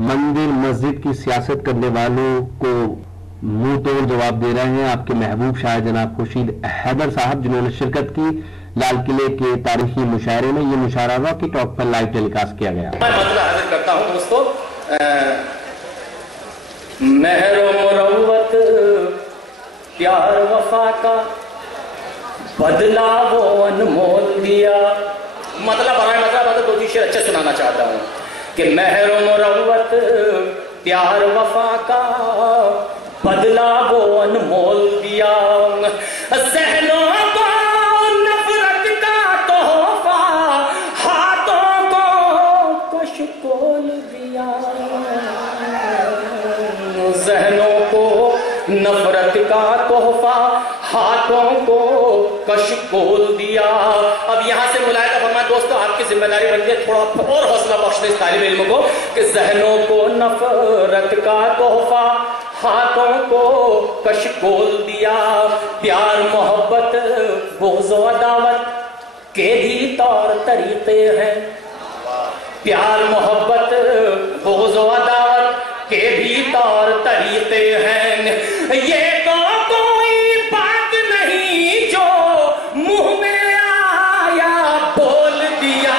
मंदिर मस्जिद की सियासत करने वालों को मुंह तोड़ जवाब दे रहे हैं आपके महबूब शायर जनाब खुर्शीद हैदर साहब, जिन्होंने शिरकत की लाल किले के तारीखी मुशायरे में। ये मुशायरा रॉकी टॉक पर लाइव टेलीकास्ट किया गया। मैं मतलब हाजिर करता हूं दोस्तों, महरो मुरव्वत प्यार वफा का बदला वो अनमोल दिया। मतलब दो चीज़ अच्छे सुनाना चाहता हूं कि महरो मुरव्वत प्यार वफा का बदला वो अनमोल दिया। ज़हनों को नफरत का तोहफा हाथों को कशकोल दिया। ज़हनों को नफरत का तोहफा हाथों को कशकोल दिया। अब यहां से मुलायदा फरमाए दोस्तों, आपकी जिम्मेदारी बनती है थोड़ा और हौसला बख्शने इस तालिब इल्म को कि ज़हनों को नफरत का तोहफा हाथों को कशकोल दिया। प्यार मोहब्बत बुग़्ज़ व अदावत के भी तौर तरीके हैं। प्यार मोहब्बत बुग़्ज़ व अदावत के भी तौर तरीके हैं। ये तो कोई बात नहीं जो मुंह में आया बोल दिया।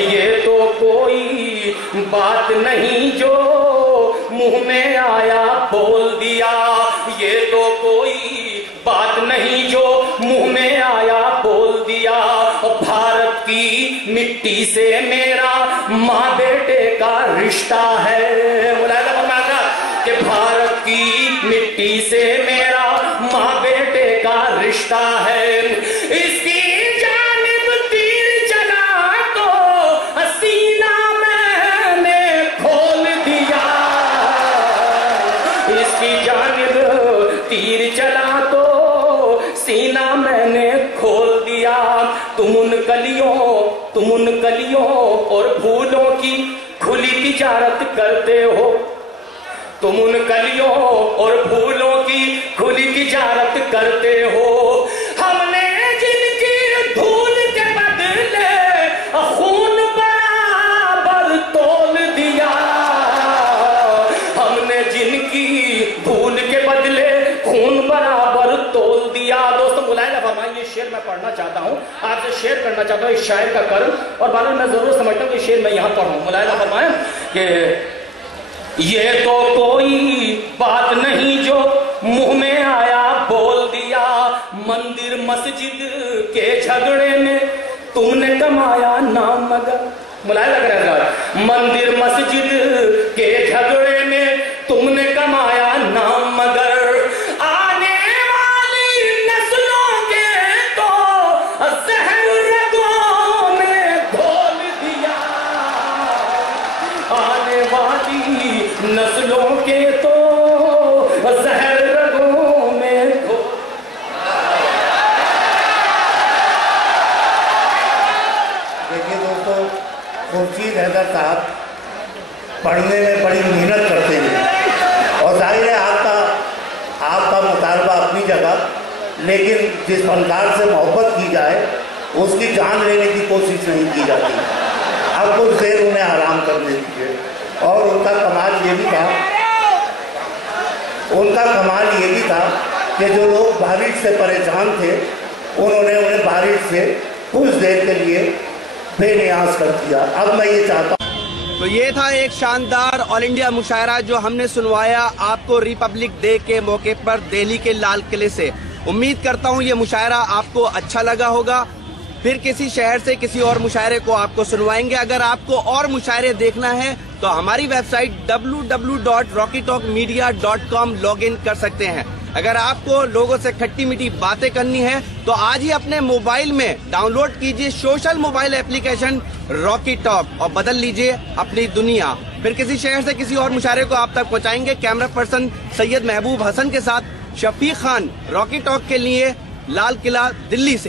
ये तो कोई बात नहीं जो मुंह में आया बोल दिया। ये तो कोई बात नहीं जो मुंह में आया बोल दिया। भारत की मिट्टी से मेरा माँ बेटे का रिश्ता है। मुलायदा फरमाया कि भारत की मिट्टी से मेरा माँ बेटे का रिश्ता है। इसकी जानिब तीर चला तो सीना मैंने खोल दिया। इसकी जानिब तीर चला तो सीना मैंने खोल दिया। तुम उन कलियों और फूलों की खुली तिजारत करते हो। तुम उन कलियों और फूलों की खुली तिजारत करते हो। हमने जिनकी धूल के बदले खून बराबर तोल दिया। हमने जिनकी धूल के बदले खून बराबर तोल दिया। दोस्तों मुलायदा फरमाइए, ये शेर मैं पढ़ना चाहता हूँ, आपसे शेयर करना चाहता हूँ इस शायर का कर्म, और बाद में मैं जरूर समझता हूँ कि शेर मैं यहाँ पढ़ूँ। मुलायदा फरमाए कि ये तो कोई बात नहीं जो मुंह में आया बोल दिया। मंदिर मस्जिद के झगड़े में तुमने कमाया नाम मगर। मुलायदा करेगा, मंदिर मस्जिद के झगड़े में तुमने कमाया नाम मगर। आने वाली नस्लों के तो ज़हर रगों में घोल दिया। आने वाली नस्लों के तो ज़हर रगों में घोल। देखिए दोस्तों, खुर्शीद हैदर साहब पढ़ने में बड़ी मेहनत करते हैं और जाहिर है आपका मुतालबा अपनी जगह, लेकिन जिस फनकार से मोहब्बत की जाए उसकी जान लेने की कोशिश नहीं की जाती। अब कुछ देर उन्हें आराम करने दीजिए। और उनका कमाल ये भी था कि जो लोग बारिश से परेशान थे उन्होंने उन्हें बारिश से कुछ देर के लिए बेनियाज कर दिया। अब मैं ये चाहता हूँ, तो ये था एक शानदार ऑल इंडिया मुशायरा जो हमने सुनवाया आपको रिपब्लिक डे के मौके पर दिल्ली के लाल किले से। उम्मीद करता हूँ ये मुशायरा आपको अच्छा लगा होगा। फिर किसी शहर से किसी और मुशायरे को आपको सुनवाएंगे। अगर आपको और मुशायरे देखना है तो हमारी वेबसाइट www.rockytalkmedia.com लॉगिन कर सकते हैं। अगर आपको लोगों से खट्टी मीठी बातें करनी है तो आज ही अपने मोबाइल में डाउनलोड कीजिए social mobile application Rocky talk और बदल लीजिए अपनी दुनिया। फिर किसी शहर से किसी और मुशायरे को आप तक पहुंचाएंगे। कैमरा पर्सन सैयद महबूब हसन के साथ शफीक खान, रॉकी टॉक के लिए लाल किला दिल्ली से।